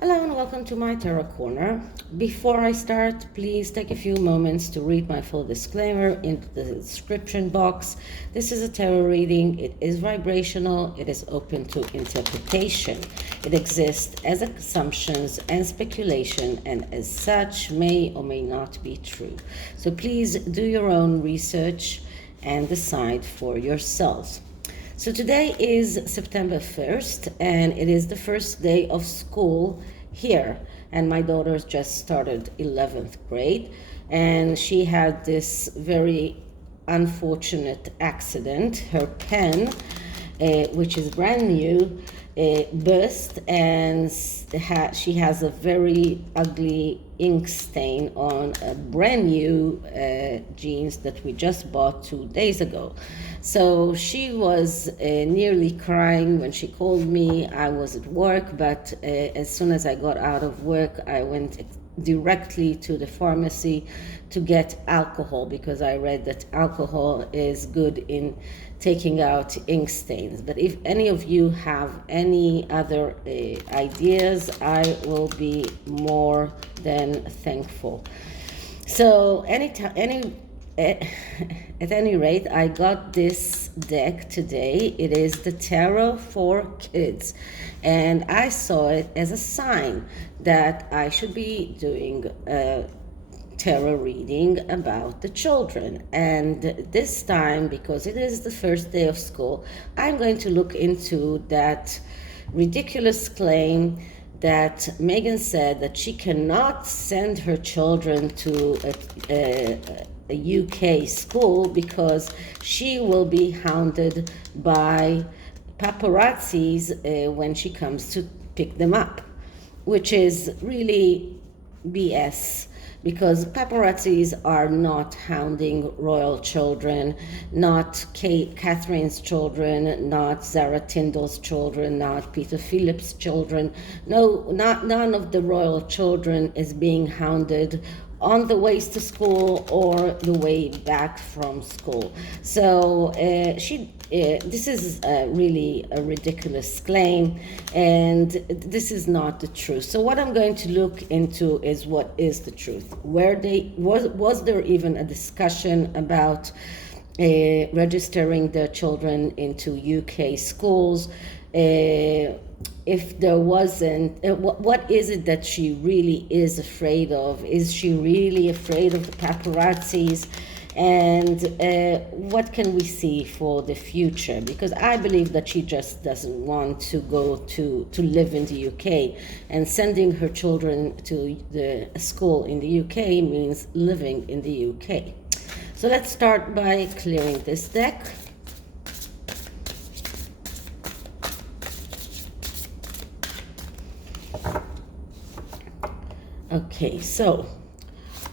Hello and welcome to my Tarot Corner. Before I start, please take a few moments to read my full disclaimer in the description box. This is a tarot reading. It is vibrational. It is open to interpretation. It exists as assumptions and speculation, and as such may or may not be true. So please do your own research and decide for yourselves. So today is September 1st, and it is the first day of school here. And my daughter's just started 11th grade, and she had this very unfortunate accident. Her pen, which is brand new, burst, and she has a very ugly ink stain on a brand new jeans that we just bought 2 days ago. So she was nearly crying when she called me. I was at work, but as soon as I got out of work, I went directly to the pharmacy to get alcohol, because I read that alcohol is good in taking out ink stains. But if any of you have any other ideas, I will be more than thankful. So at any rate, I got this deck today. It is the Tarot for Kids, and I saw it as a sign that I should be doing a tarot reading about the children. And this time, because it is the first day of school, I'm going to look into that ridiculous claim that Meghan said that she cannot send her children to a UK school because she will be hounded by paparazzis when she comes to pick them up, which is really BS, because paparazzis are not hounding royal children, not Catherine's children, not Zara Tyndall's children, not Peter Phillips' children. No, none of the royal children is being hounded on the ways to school or the way back from school. So this is really a ridiculous claim, and this is not the truth. So what I'm going to look into is what is the truth. Was there even a discussion about registering the children into UK schools? If there wasn't, what is it that she really is afraid of? Is she really afraid of the paparazzis? And what can we see for the future? Because I believe that she just doesn't want to go to live in the UK, and sending her children to the school in the UK means living in the UK. So let's start by clearing this deck. Okay, so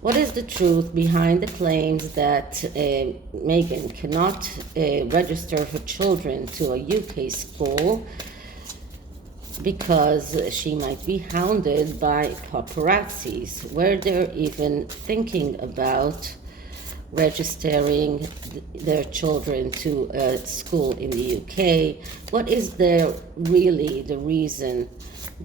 what is the truth behind the claims that Meghan cannot register her children to a UK school because she might be hounded by paparazzis? Were they even thinking about registering their children to a school in the UK? What is really the reason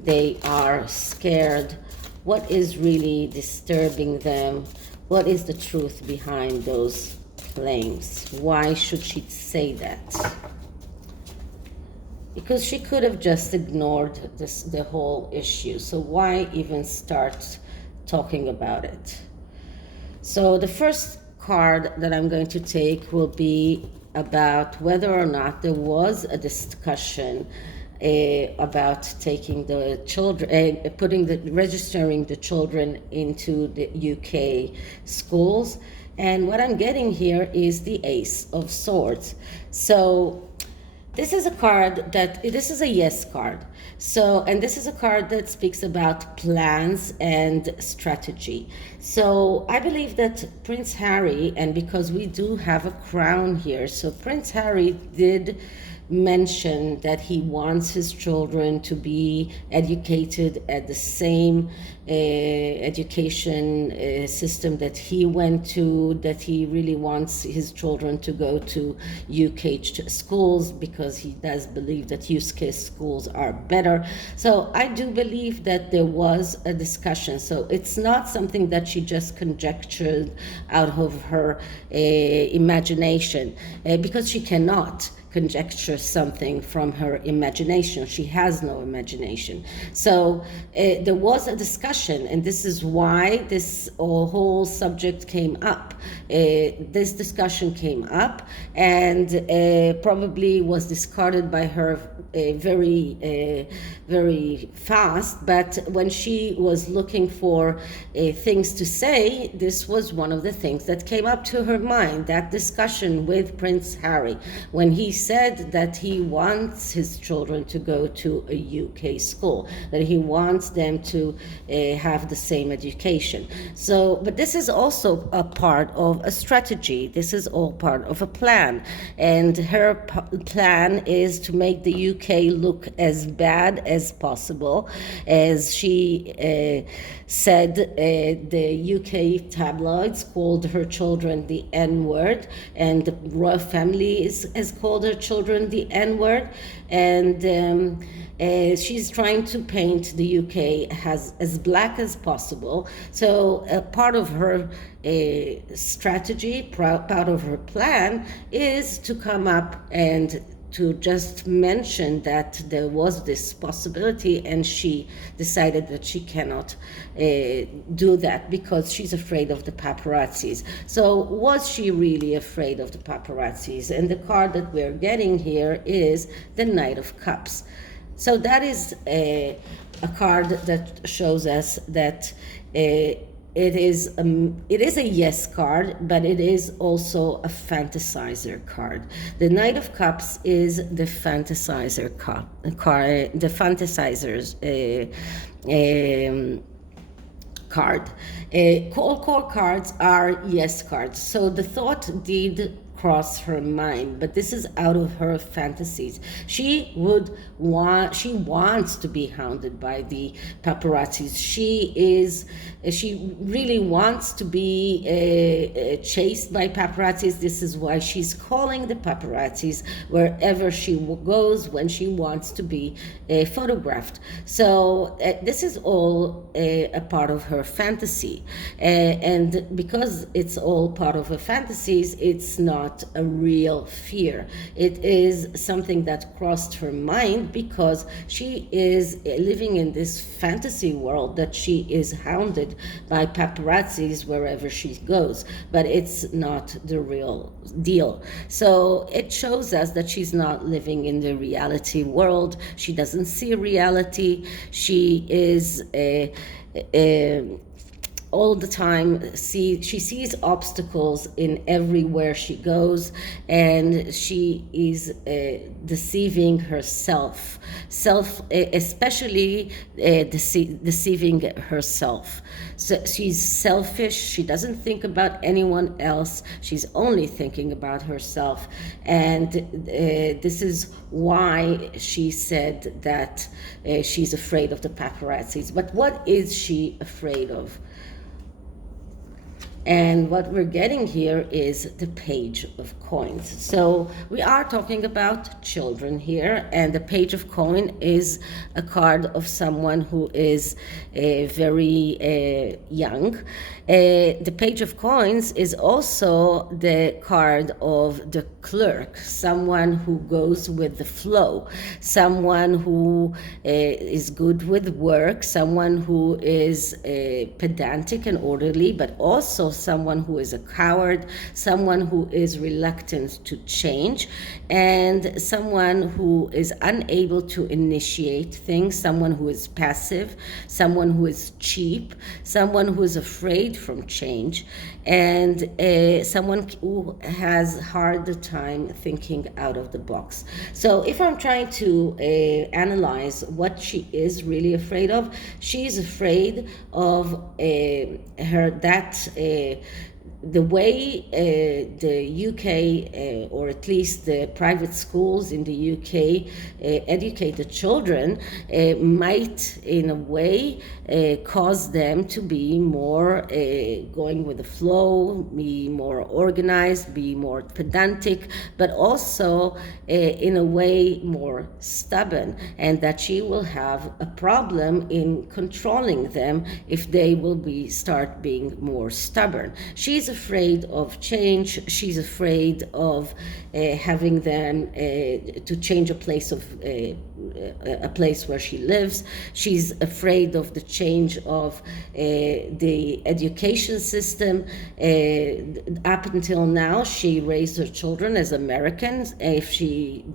they are scared? What is really disturbing them? What is the truth behind those claims? Why should she say that? Because she could have just ignored the whole issue. So why even start talking about it? So the first card that I'm going to take will be about whether or not there was a discussion about taking the children, registering the children into the UK schools. And what I'm getting here is the Ace of Swords. So this is a card this is a yes card. So, and this is a card that speaks about plans and strategy. So I believe that Prince Harry, and because we do have a crown here, so Prince Harry did mention that he wants his children to be educated at the same education system that he went to, that he really wants his children to go to UK schools because he does believe that UK schools are better. So I do believe that there was a discussion. So it's not something that she just conjectured out of her imagination, because she cannot conjecture something from her imagination. She has no imagination. So there was a discussion, and this is why this whole subject came up. This discussion came up and probably was discarded by her very fast, but when she was looking for things to say, this was one of the things that came up to her mind, that discussion with Prince Harry, when he said that he wants his children to go to a UK school, that he wants them to have the same education. So, but this is also a part of a strategy. This is all part of a plan. And her plan is to make the UK look as bad as possible. As she said, the UK tabloids called her children the N-word, and the royal family has called her children the N-word, and she's trying to paint the UK as black as possible. So part of her strategy, part of her plan, is to come up and to just mention that there was this possibility, and she decided that she cannot do that because she's afraid of the paparazzis. So was she really afraid of the paparazzis? And the card that we're getting here is the Knight of Cups. So that is a card that shows us that it is a yes card, but it is also a fantasizer card. The Knight of Cups is the fantasizer card, the fantasizer's card. All core cards are yes cards. So the thought did cross her mind, but this is out of her fantasies. She wants to be hounded by the paparazzis. She really wants to be chased by paparazzis. This is why she's calling the paparazzis wherever she goes when she wants to be photographed. So this is all a part of her fantasy, and because it's all part of her fantasies, it's not a real fear. It is something that crossed her mind because she is living in this fantasy world that she is hounded by paparazzis wherever she goes, but it's not the real deal. So it shows us that she's not living in the reality world. She doesn't see reality. She is all the time she sees obstacles in everywhere she goes, and she is deceiving herself, especially deceiving herself. So she's selfish. She doesn't think about anyone else. She's only thinking about herself, and this is why she said that she's afraid of the paparazzis. But what is she afraid of? And what we're getting here is the Page of Coins. So we are talking about children here, and the Page of Coin is a card of someone who is very young. The Page of Coins is also the card of the clerk, someone who goes with the flow, someone who is good with work, someone who is pedantic and orderly, but also someone who is a coward, someone who is reluctant to change, and someone who is unable to initiate things, someone who is passive, someone who is cheap, someone who is afraid from change, and someone who has hard time thinking out of the box. So if I'm trying to analyze what she is really afraid of, she's afraid of the way the UK, or at least the private schools in the UK, educate the children might, in a way, cause them to be more going with the flow, be more organized, be more pedantic, but also in a way more stubborn, and that she will have a problem in controlling them if they will start being more stubborn. She's afraid of change. She's afraid of having them to change a place where she lives. She's afraid of the change of the education system. Up until now, she raised her children as Americans. If she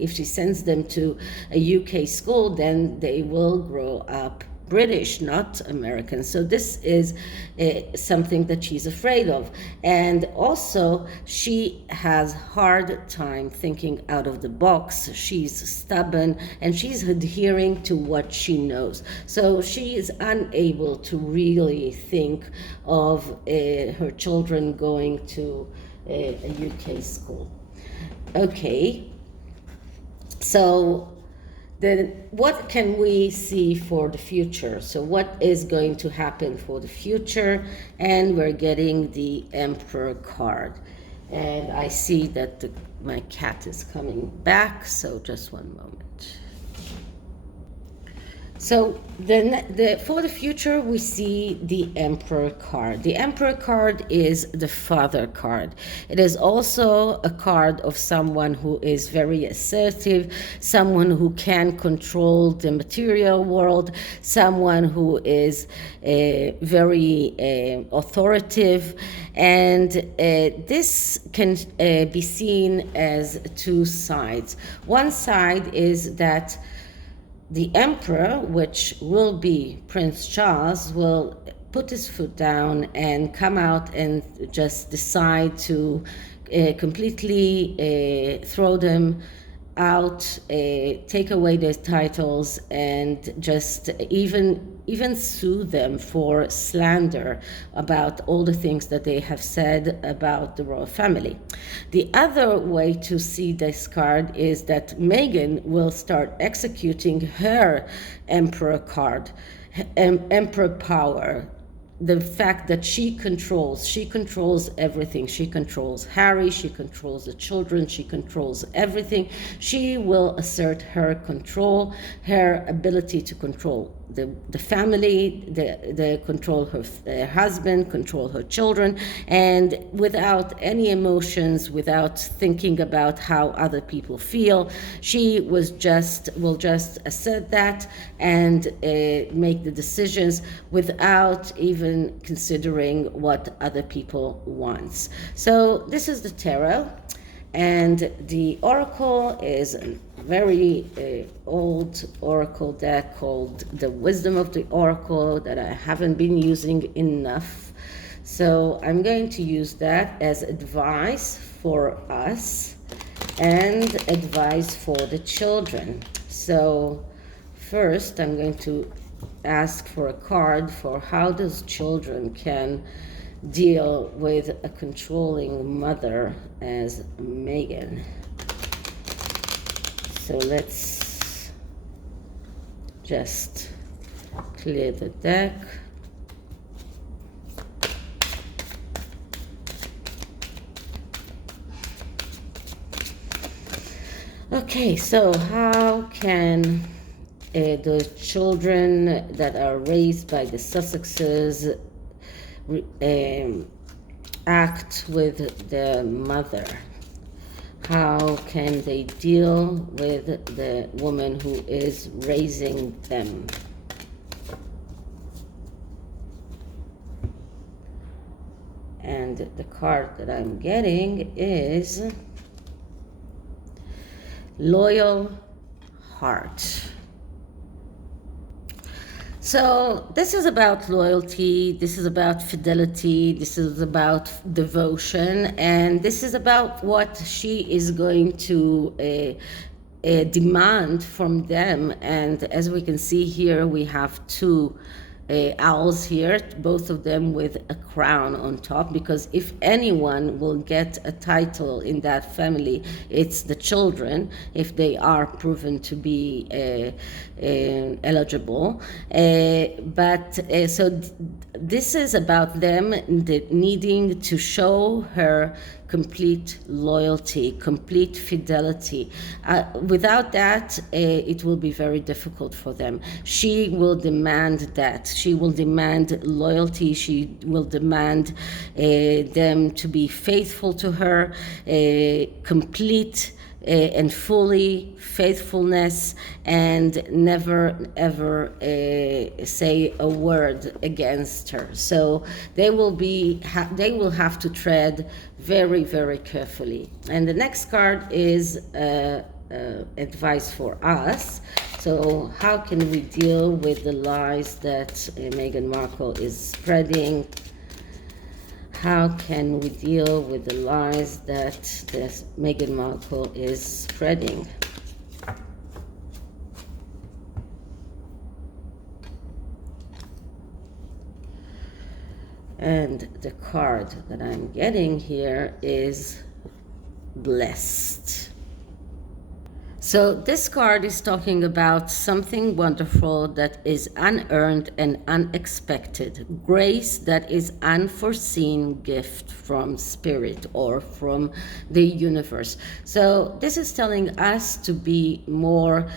if she sends them to a UK school, then they will grow up British, not American. So this is something that she's afraid of. And also, she has hard time thinking out of the box. She's stubborn and she's adhering to what she knows. So she is unable to really think of her children going to a UK school. Okay, so then what can we see for the future? So what is going to happen for the future? And we're getting the Emperor card. And I see that my cat is coming back, so just one moment. So for the future, we see the Emperor card. The Emperor card is the father card. It is also a card of someone who is very assertive, someone who can control the material world, someone who is very authoritative. And this can be seen as two sides. One side is that the emperor, which will be Prince Charles, will put his foot down and come out and just decide to completely throw them out, take away their titles, and just even sue them for slander about all the things that they have said about the royal family. The other way to see this card is that Meghan will start executing her emperor card, emperor power. The fact that she controls everything. She controls Harry, she controls the children, she controls everything. She will assert her control, her ability to control the family, the control her husband, control her children, and without any emotions, without thinking about how other people feel. She will just assert that and make the decisions without even considering what other people want. So this is the tarot, and the oracle is a very old oracle deck called the Wisdom of the Oracle that I haven't been using enough. So I'm going to use that as advice for us and advice for the children. So first I'm going to ask for a card for how those children can deal with a controlling mother as Meghan. So let's just clear the deck. Okay, so how can the children that are raised by the Sussexes act with the mother? How can they deal with the woman who is raising them? And the card that I'm getting is Loyal Heart. So this is about loyalty, this is about fidelity, this is about devotion, and this is about what she is going to demand from them. And as we can see here, we have two owls here, both of them with a crown on top, because if anyone will get a title in that family, it's the children, if they are proven to be eligible. This is about them needing to show her complete loyalty, complete fidelity. Without that, it will be very difficult for them. She will demand that. She will demand loyalty. She will demand them to be faithful to her, complete and fully faithfulness, and never ever say a word against her. So they will have to tread very, very carefully. And the next card is advice for us. So how can we deal with the lies that Meghan Markle is spreading? How can we deal with the lies that Meghan Markle is spreading? And the card that I'm getting here is blessed. So this card is talking about something wonderful that is unearned and unexpected, grace that is unforeseen gift from spirit or from the universe. So this is telling us to be more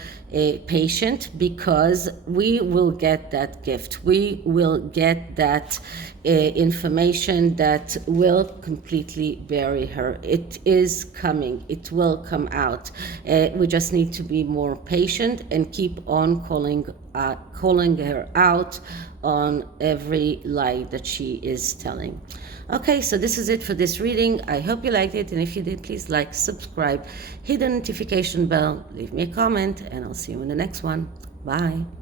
patient, because we will get that gift. We will get that information that will completely bury her. It is coming. It will come out. We just need to be more patient and keep on calling her out on every lie that she is telling. Okay, so this is it for this reading. I hope you liked it, and if you did, please like, subscribe, hit the notification bell, leave me a comment, and I'll see you in the next one. Bye.